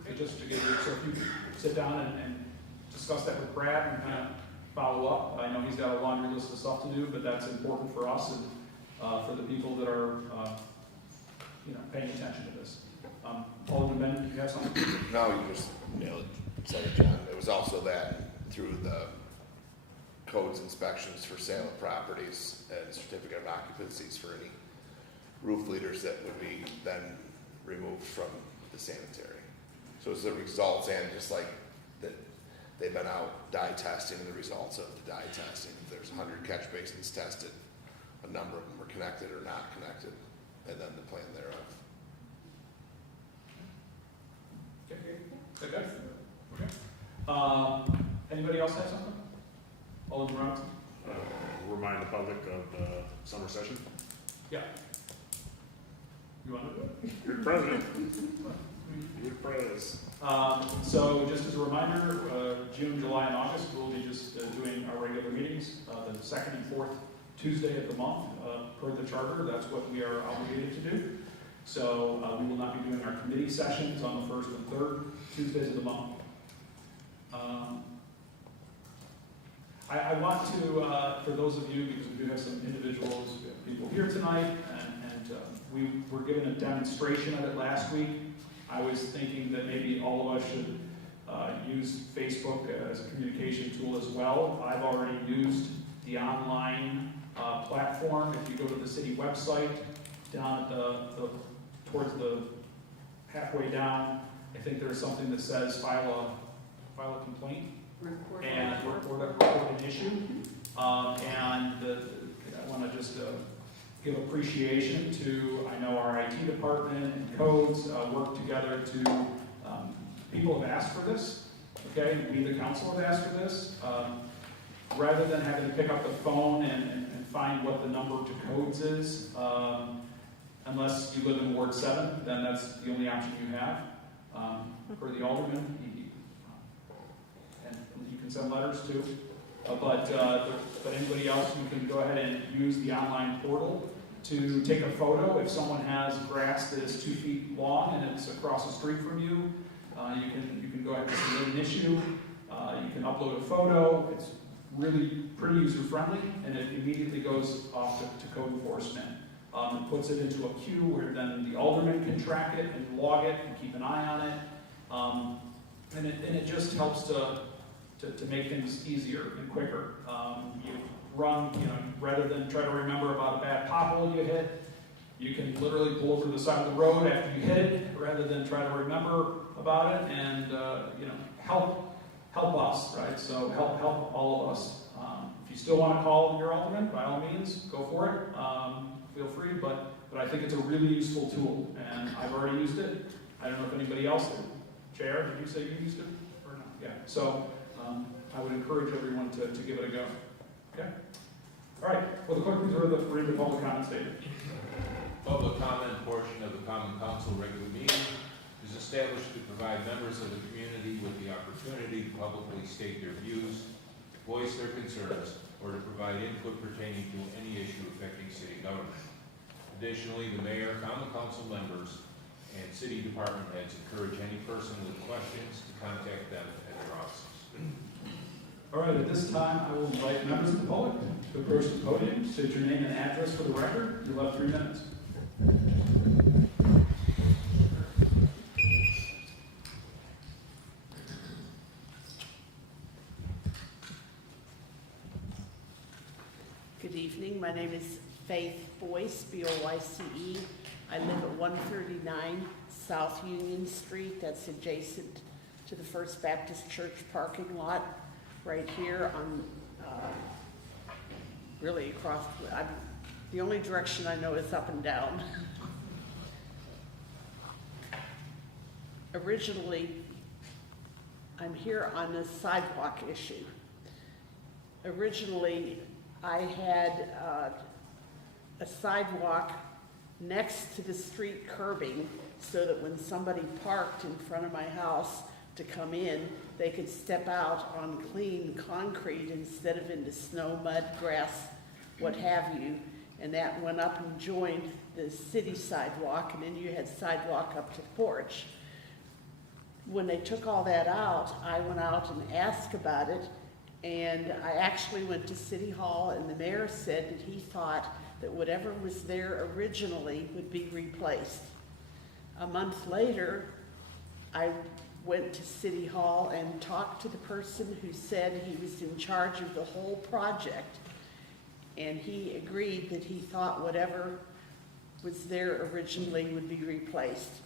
so just to give you, so if you sit down and discuss that with Brad and kind of follow up. I know he's got a laundry list of stuff to do, but that's important for us and for the people that are paying attention to this. Alderman Bennett, do you have something? No, you just nailed it, said it, John. There was also that through the codes inspections for sale of properties and certificate of occupancies for any roof leaders that would be then removed from the sanitary. So it's the results, and just like that, they've been out dye testing the results of the dye testing. If there's 100 catch basins tested, a number of them were connected or not connected, and then the plan thereof. Okay. Anybody else have something? Alderman Robinson? Remind the public of the summer session. Yeah. You want to do it? You're the president. You're the president. So just as a reminder, June, July, and August, we'll be just doing our regular meetings, the second and fourth Tuesday of the month, per the charter. That's what we are obligated to do. So we will not be doing our committee sessions on the first and third Tuesdays of the month. I want to, for those of you, because we do have some individuals, people here tonight, and we were given a demonstration of it last week. I was thinking that maybe all of us should use Facebook as a communication tool as well. I've already used the online platform. If you go to the city website, down at towards the halfway down, I think there's something that says file a complaint Report. and report an issue. I want to just give appreciation to, I know our IT department and codes work together to, people have asked for this, okay? We, the council, have asked for this. Rather than having to pick up the phone and find what the number to codes is, unless you live in Ward 7, then that's the only option you have. For the alderman, and you can send letters too. But anybody else, you can go ahead and use the online portal to take a photo. If someone has grass that is 2 feet long and it's across the street from you, you can go ahead and submit an issue. You can upload a photo. It's really pretty user-friendly, and it immediately goes off to code enforcement. It puts it into a queue where then the alderman can track it and log it and keep an eye on it. And it just helps to make things easier and quicker. You run, rather than try to remember about a bad pothole you hit, you can literally pull over to the side of the road after you hit it, rather than try to remember about it and, help us, right? So help all of us. If you still want to call your alderman, by all means, go for it. Feel free, but I think it's a really useful tool, and I've already used it. I don't know if anybody else did. Chair, did you say you used it or not? Yeah. So I would encourage everyone to give it a go. Okay. All right. Well, the clerk, please read the public comment statement. Public comment portion of the Common Council regular meeting is established to provide members of the community with the opportunity to publicly state their views, voice their concerns, or to provide input pertaining to any issue affecting city government. Additionally, the mayor, Common Council members, and city department heads encourage any person with questions to contact them at their offices. All right. At this time, I will invite members of the public to approach the podium, state your name and address for the record. You'll have 3 minutes. Good evening. My name is Faith Boyce, B-O-Y-C-E. I live at 139 South Union Street. That's adjacent to the First Baptist Church parking lot right here on, really across, the only direction I know is up and down. Originally, I'm here on the sidewalk issue. Originally, I had a sidewalk next to the street curbing so that when somebody parked in front of my house to come in, they could step out on clean concrete instead of into snow, mud, grass, what have you. And that went up and joined the city sidewalk, and then you had sidewalk up to the porch. When they took all that out, I went out and asked about it, and I actually went to City Hall, and the mayor said that he thought that whatever was there originally would be replaced. A month later, I went to City Hall and talked to the person who said he was in charge of the whole project, and he agreed that he thought whatever was there originally would be replaced.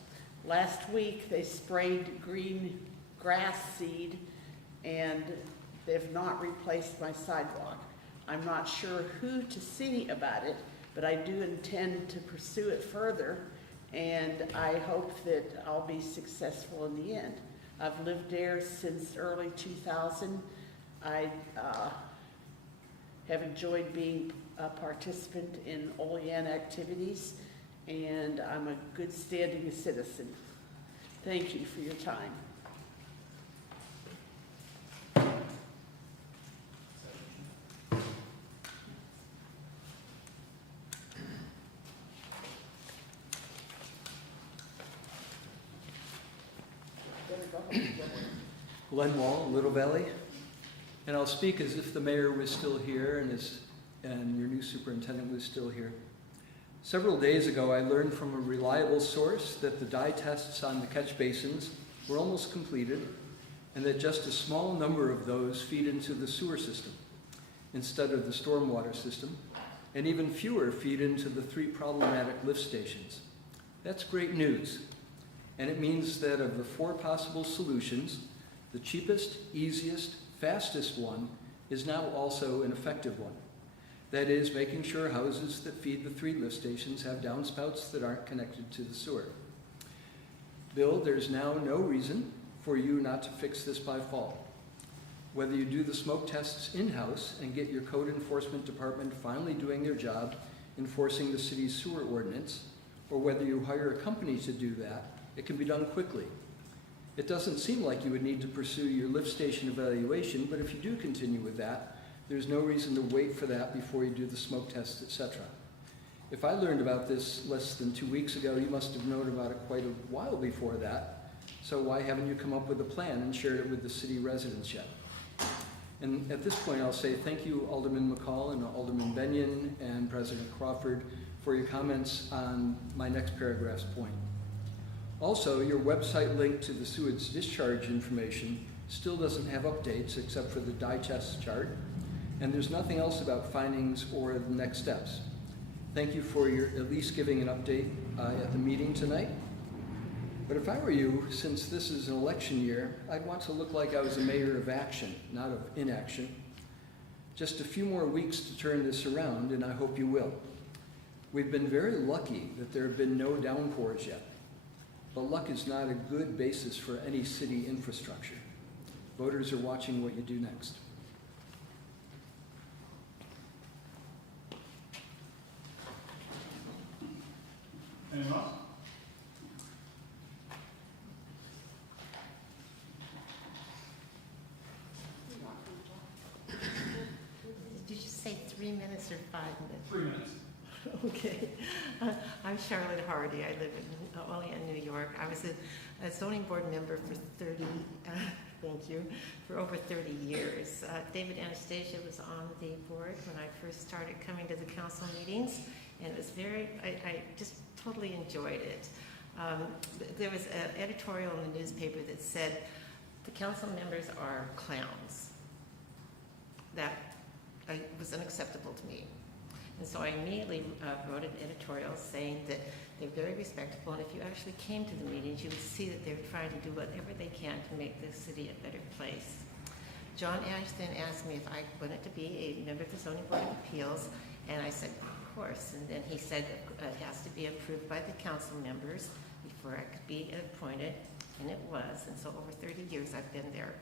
Last week, they sprayed green grass seed, and they've not replaced my sidewalk. I'm not sure who to see about it, but I do intend to pursue it further, and I hope that I'll be successful in the end. I've lived there since early 2000. I have enjoyed being a participant in Olean activities, and I'm a good standing citizen. Thank you for your time. Glenn Wall, Little Valley, and I'll speak as if the mayor was still here and your new superintendent was still here. Several days ago, I learned from a reliable source that the dye tests on the catch basins were almost completed, and that just a small number of those feed into the sewer system instead of the stormwater system, and even fewer feed into the 3 problematic lift stations. That's great news, and it means that of the 4 possible solutions, the cheapest, easiest, fastest one is now also an effective one. That is, making sure houses that feed the 3 lift stations have downspouts that aren't connected to the sewer. Bill, there's now no reason for you not to fix this by fall. Whether you do the smoke tests in-house and get your code enforcement department finally doing their job enforcing the city's sewer ordinance, or whether you hire a company to do that, it can be done quickly. It doesn't seem like you would need to pursue your lift station evaluation, but if you do continue with that, there's no reason to wait for that before you do the smoke tests, etc. If I learned about this less than 2 weeks ago, you must have known about it quite a while before that. So why haven't you come up with a plan and shared it with the city residents yet? And at this point, I'll say thank you, Alderman McCall and Alderman Benyon and President Crawford, for your comments on my next paragraph's point. Also, your website link to the sewage discharge information still doesn't have updates except for the digest chart, and there's nothing else about findings or the next steps. Thank you for your at least giving an update at the meeting tonight. But if I were you, since this is an election year, I'd want to look like I was a mayor of action, not of inaction. Just a few more weeks to turn this around, and I hope you will. We've been very lucky that there have been no downpours yet, but luck is not a good basis for any city infrastructure. Voters are watching what you do next. Anyone else? Did you say 3 minutes or 5 minutes? 3 minutes. Okay. I'm Charlotte Hardy. I live in Olean, New York. I was a zoning board member for 30, thank you, for over 30 years. David Anastasia was on the board when I first started coming to the council meetings, and it was I just totally enjoyed it. There was an editorial in the newspaper that said, the council members are clowns. That was unacceptable to me. And so I immediately wrote an editorial saying that they're very respectful, and if you actually came to the meetings, you would see that they're trying to do whatever they can to make this city a better place. John Ashton asked me if I wanted to be a member of the Zoning Board of Appeals, and I said, of course. And then he said it has to be approved by the council members before I could be appointed, and it was. And so over 30 years I've been there.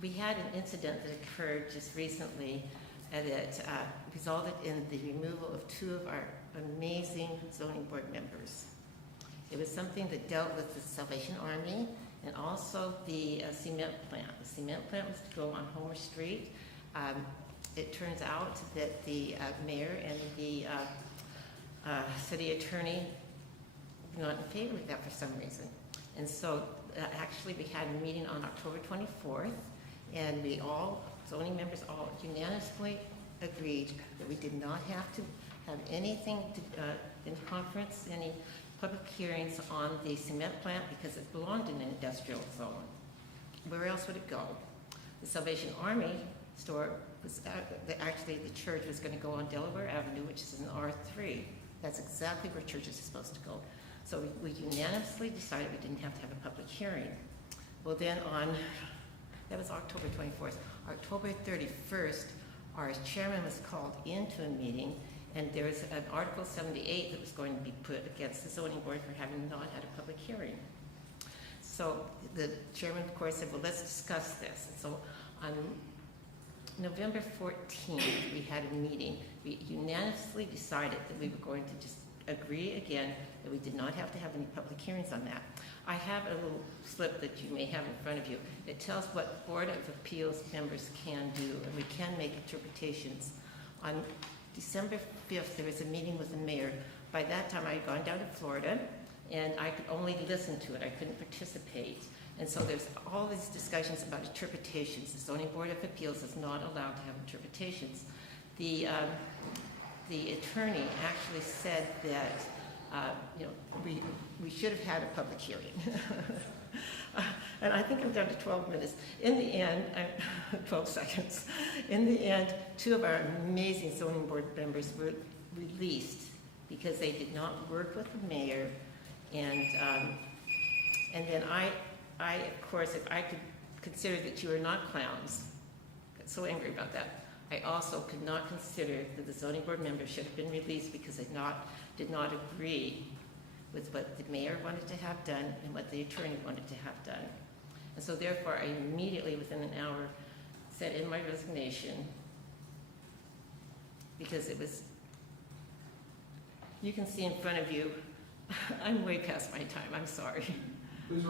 We had an incident that occurred just recently that resulted in the removal of 2 of our amazing zoning board members. It was something that dealt with the Salvation Army and also the cement plant. The cement plant was to go on Homer Street. It turns out that the mayor and the city attorney were not in favor of that for some reason. And so actually we had a meeting on October 24th, and we all, zoning members all unanimously agreed that we did not have to have anything in conference, any public hearings on the cement plant because it belonged in an industrial zone. Where else would it go? The Salvation Army store was actually the church was going to go on Delaware Avenue, which is an R3. That's exactly where churches are supposed to go. So we unanimously decided we didn't have to have a public hearing. Well, then that was October 24th. October 31st, our chairman was called into a meeting, and there was an Article 78 that was going to be put against the zoning board for having not had a public hearing. So the chairman, of course, said, well, let's discuss this. And so on November 14th, we had a meeting. We unanimously decided that we were going to just agree again that we did not have to have any public hearings on that. I have a little slip that you may have in front of you. It tells what Board of Appeals members can do, and we can make interpretations. On December 5th, there was a meeting with the mayor. By that time, I had gone down to Florida, and I could only listen to it. I couldn't participate. And so there's all these discussions about interpretations. The Zoning Board of Appeals is not allowed to have interpretations. The attorney actually said that we should have had a public hearing. And I think I'm down to 12 minutes. In the end, 12 seconds. In the end, 2 of our amazing zoning board members were released because they did not work with the mayor. And then I, of course, if I could consider that you are not clowns, I got so angry about that. I also could not consider that the zoning board members should have been released because they did not agree with what the mayor wanted to have done and what the attorney wanted to have done. And so therefore, I immediately, within an hour, sent in my resignation because it was, you can see in front of you, I'm way past my time, I'm sorry. Please,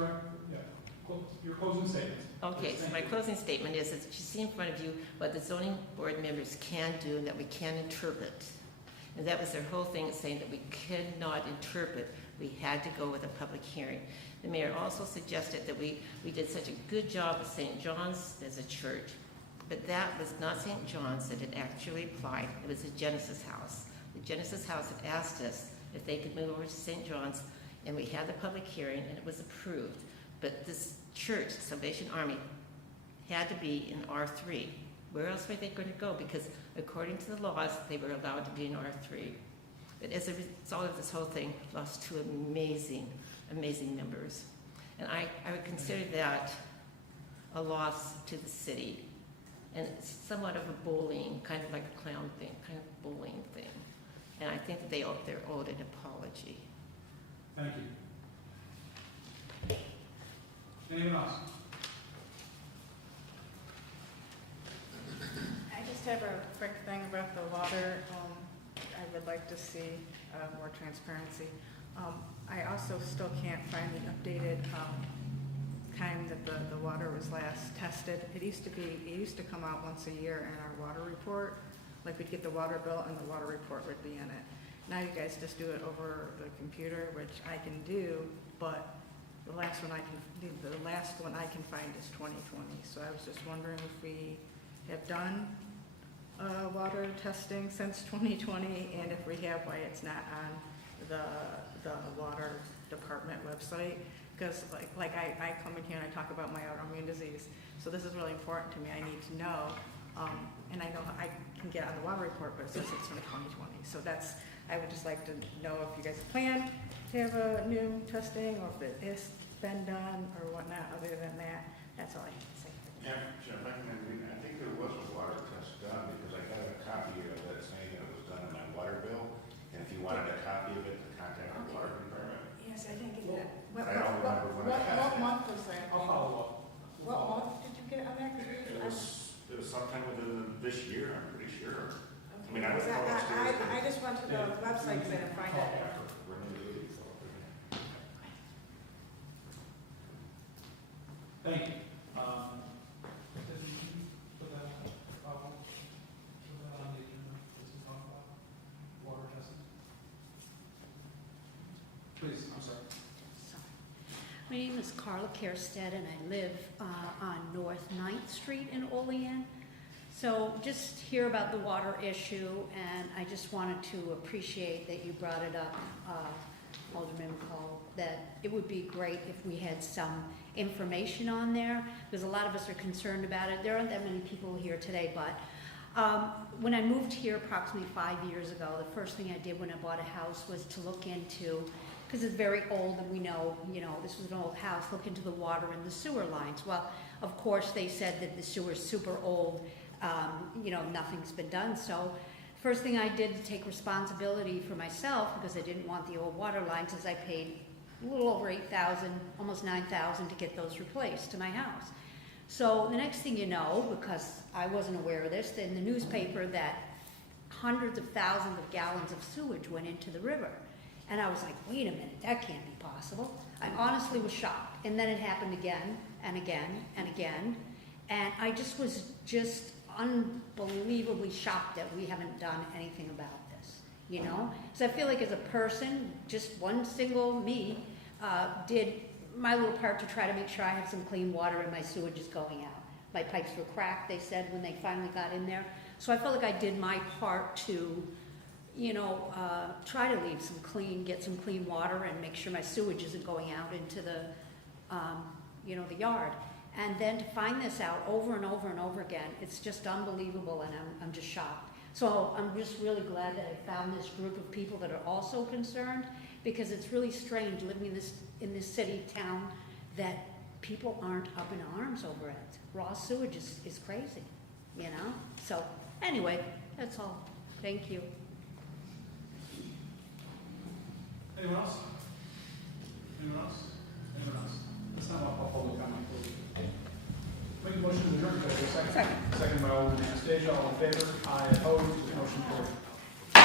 your closing statement. Okay, so my closing statement is that you see in front of you what the zoning board members can do and that we can interpret. And that was their whole thing, saying that we could not interpret. We had to go with a public hearing. The mayor also suggested that we did such a good job with St. John's as a church, but that was not St. John's that had actually applied. It was the Genesis House. The Genesis House had asked us if they could move over to St. John's, and we had the public hearing, and it was approved. But this church, Salvation Army, had to be in R3. Where else were they going to go? Because according to the laws, they were allowed to be in R3. But as a result of this whole thing, lost 2 amazing, amazing members. And I would consider that a loss to the city. And it's somewhat of a bullying, kind of like a clown thing, kind of bullying thing. And I think that they're owed an apology. Thank you. Anyone else? I just have a quick thing about the water. I would like to see more transparency. I also still can't find the updated time that the water was last tested. It used to come out once a year in our water report. Like we'd get the water bill and the water report would be in it. Now you guys just do it over the computer, which I can do, but the last one I can find is 2020. So I was just wondering if we have done water testing since 2020, and if we have, why it's not on the water department website. Because like I come in here and I talk about my autoimmune disease, so this is really important to me. I need to know, and I know I can get on the water report, but it says it's from 2020. So I would just like to know if you guys plan to have a new testing, or if it has been done or whatnot. Other than that, that's all I have to say. Yeah, Jeff, I think there was a water test done because I got a copy of it saying it was done in my water bill. And if you wanted a copy of it, to contact the water department. Yes, I didn't get that. I don't remember when I got What it. month was that? I'll follow up. What month did you get it on that? It was sometime within this year, I'm pretty sure. I mean, I was I just went to the website because I didn't find it. Thank you. Did you put that on the agenda? This is talk about water testing. Please, I'm sorry. My name is Carla Kerstead, and I live on North 9th Street in Olean. So just hear about the water issue, and I just wanted to appreciate that you brought it up, Alderman Cole, that it would be great if we had some information on there, because a lot of us are concerned about it. There aren't that many people here today, but when I moved here approximately 5 years ago, the first thing I did when I bought a house was to look into, because it's very old and we know, this was an old house, look into the water and the sewer lines. Well, of course, they said that the sewer's super old, nothing's been done. So first thing I did to take responsibility for myself, because I didn't want the old water lines, is I paid a little over $8,000, almost $9,000 to get those replaced to my house. So the next thing you know, because I wasn't aware of this, in the newspaper that hundreds of thousands of gallons of sewage went into the river. And I was like, wait a minute, that can't be possible. I honestly was shocked. And then it happened again and again and again. And I just was unbelievably shocked that we haven't done anything about this, So I feel like as a person, just one single me, did my little part to try to make sure I have some clean water and my sewage is going out. My pipes were cracked, they said, when they finally got in there. So I felt like I did my part to try to get some clean water and make sure my sewage isn't going out into the, the yard. And then to find this out over and over and over again, it's just unbelievable, and I'm just shocked. So I'm just really glad that I found this group of people that are also concerned, because it's really strange living in this city, town, that people aren't up in arms over it. Raw sewage is crazy, So anyway, that's all. Thank you. Anyone else? Anyone else? Anyone else? That's not a public comment. Make a motion to adjourn, do I have a second? Second by Alderman Anastasia, all in favor? Aye, opposed, motion carried.